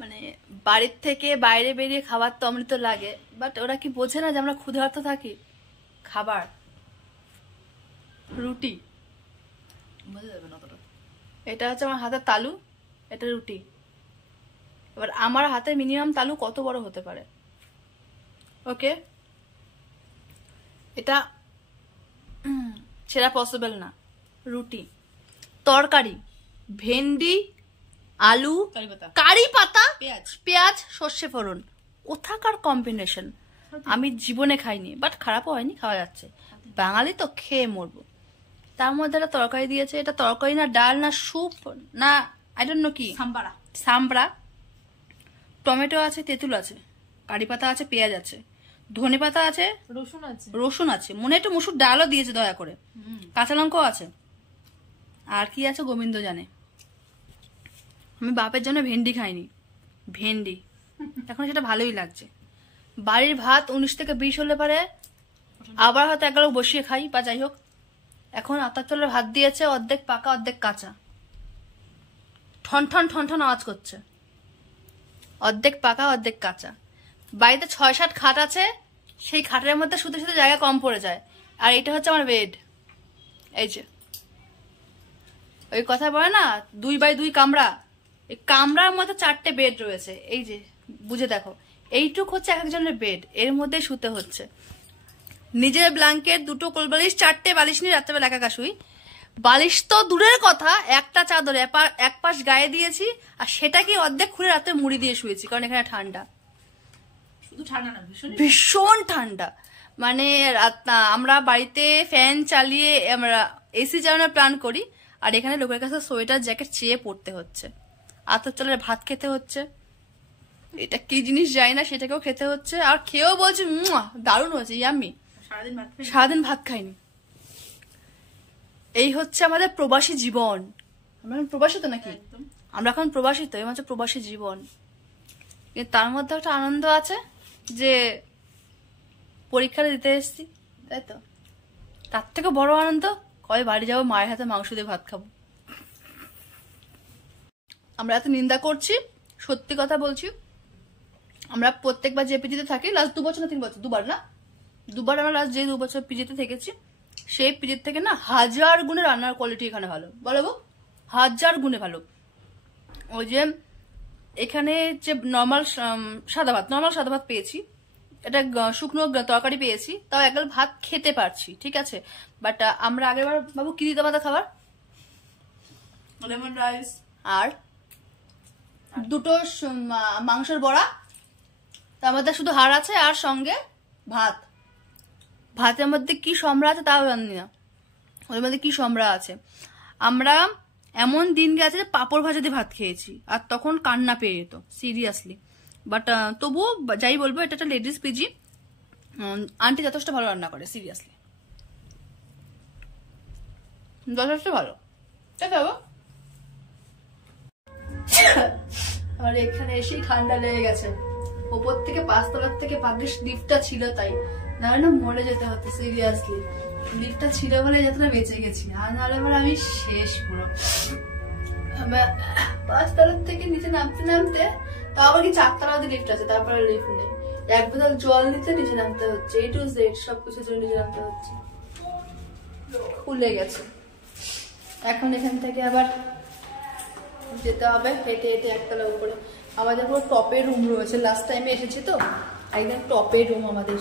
মানে বাড়ির থেকে বাইরে বেরিয়ে খাবার তো অমৃত লাগে, বাট ওরা কি বোঝে না যে আমরা ক্ষুধার্ত থাকি। খাবার রুটি, বোঝা যাবে না অতটা। এটা হচ্ছে আমার হাতের তালু, এটা রুটি। এবার আমার হাতে মিনিমাম তালু কত বড় হতে পারে? ওকে, এটা সেটা পসিবল না। রুটি, তরকারি, ভেন্ডি, আলু, কারি পাতা, পেঁয়াজ, সর্ষে ফোড়ন, কোথাকার কম্বিনেশন আমি জীবনে খাইনি, বাট খারাপও হয়নি, খাওয়া যাচ্ছে। বাঙালি তো খেয়ে মরবো। তার মধ্যে একটা তরকারি দিয়েছে, এটা তরকারি না ডাল না স্যুপ না আই ডোন্ট নো কি, সাম্বরা। টমেটো আছে, তেঁতুল আছে, কারি পাতা আছে, পেঁয়াজ আছে, ধনে পাতা আছে, রসুন আছে, মনে একটু মুসুর ডালও দিয়েছে দয়া করে, কাঁচা লঙ্কাও আছে, আর কি আছে গোবিন্দ জানে। আমি বাপের জন্য ভেন্ডি খাইনি, ভেন্ডি এখন সেটা ভালোই লাগছে। বাড়ির ভাত 19 থেকে 20 হলে পারে আবার হয়তো একগালো বসিয়ে খাই, বা যাই হোক। এখন আতার চালের ভাত দিয়েছে, অর্ধেক পাকা অর্ধেক কাঁচা, ঠন ঠন ঠন ঠন আওয়াজ করছে, অর্ধেক পাকা অর্ধেক কাঁচা। বাড়িতে 6-7 খাট আছে, সেই খাটের মধ্যে শুতে শুতে জায়গা কম পড়ে যায়। আর এটা হচ্ছে আমার বেড, এই যে ওই কথা বলে না 2x2 কামরা, এই কামরার মধ্যে 4টে বেড রয়েছে, এই যে বুঝে দেখো, এইটুক হচ্ছে এক একজনের বেড, এর মধ্যে শুতে হচ্ছে। নিজের ব্ল্যাঙ্কেট, 2টো কোলবালিশ, 4টে বালিশ নিয়ে রাত্রেবেলা একা শুই। বালিশ তো দূরের কথা, একটা চাদর এক পাশ গায়ে দিয়েছি, আর সেটাকে অর্ধেক খুলে রাতে মুড়ি দিয়ে শুয়েছি, কারণ এখানে ঠান্ডা, শুধু ঠান্ডা না ভীষণ ঠান্ডা। মানে আমরা বাড়িতে ফ্যান চালিয়ে আমরা এসি চালানোর প্ল্যান করি, আর এখানে লোকের কাছে সোয়েটার জ্যাকেট চেয়ে পড়তে হচ্ছে, আতর চালের ভাত খেতে হচ্ছে, এটা কি জিনিস যায় না সেটাকেও খেতে হচ্ছে, আর খেয়েও বলছে দারুণ হয়েছে, ইয়াম্মি। সারাদিন ভাত খাইনি। এই হচ্ছে আমাদের প্রবাসী জীবন। আমরা প্রবাসী তো নাকি, আমরা এখন প্রবাসী তো, এই হচ্ছে প্রবাসী জীবন। কিন্তু তার মধ্যে একটা আনন্দ আছে যে পরীক্ষাটা দিতে এসেছি, তাই তো। তার থেকে বড় আনন্দ কবে বাড়ি যাবো, মায়ের হাতে মাংস দিয়ে ভাত খাবো। আমরা এত নিন্দা করছি, সত্যি কথা বলছি, আমরা প্রত্যেকবার যে পিজিতে থাকি, লাস্ট 2 বছর না 3 বছর, দুবার আমরা লাস্ট যে 2 বছর পিজিতে থেকেছি, সেই পিজির থেকে না 1000 গুণে রান্নার কোয়ালিটি এখানে ভালো, বলবো 1000 গুণে ভালো। ওই যে এখানে যে নর্মাল সাদা ভাত পেয়েছি, এটা শুকনো তরকারি পেয়েছি, তাও একগাল ভাত খেতে পারছি, ঠিক আছে। বাট আমরা আগেরবার বাবু কি দিতে পারতাম খাবার, লেমন রাইস আর 2টো মাংসের বড়া, তার মধ্যে শুধু হাড় আছে, আর সঙ্গে ভাত। ভাতের মধ্যে কি সম্রা আছে তাও জানি না, ওর মধ্যে কি সম্রা আছে। আমরা এমন দিন গেছে যে পাঁপড় ভাজা দিয়ে ভাত খেয়েছি, আর তখন কান্না পেয়ে যেত সিরিয়াসলি। বাট তবুও যাই বলবো, এটা একটা লেডিস পিজি, আন্টি যথেষ্ট ভালো রান্না করে, সিরিয়াসলি যথেষ্ট ভালো, তাই তো। আর এখানে এসেই ঠান্ডা লেগে গেছে, ওপর থেকে 5 তলার থেকে ভাগ্যিস লিফটটা ছিল, তাই নাহলে না মরে যেতে হতো সিরিয়াসলি। লিফটটা ছিল বলে যতটা বেঁচে গেছি, আর নাহলে এবার আমি শেষ পুরো। 5 তলার থেকে নিচে নামতে তাও আবার কি 4 তলা অব্দি লিফট আছে, তারপরে লিফট নেই, 1 বোতল জল নিতে নিচে নামতে হচ্ছে, A to Z সবকিছুর জন্য নিচে নামতে হচ্ছে। খুলে গেছে, এখন এখান থেকে আবার যেতে হবে হেঁটে হেঁটে 1 তলা উপরে। আমাদের পুরো টপের রুম রয়েছে, লাস্ট টাইমে এসেছি তো, একদম টপের রুম আমাদের।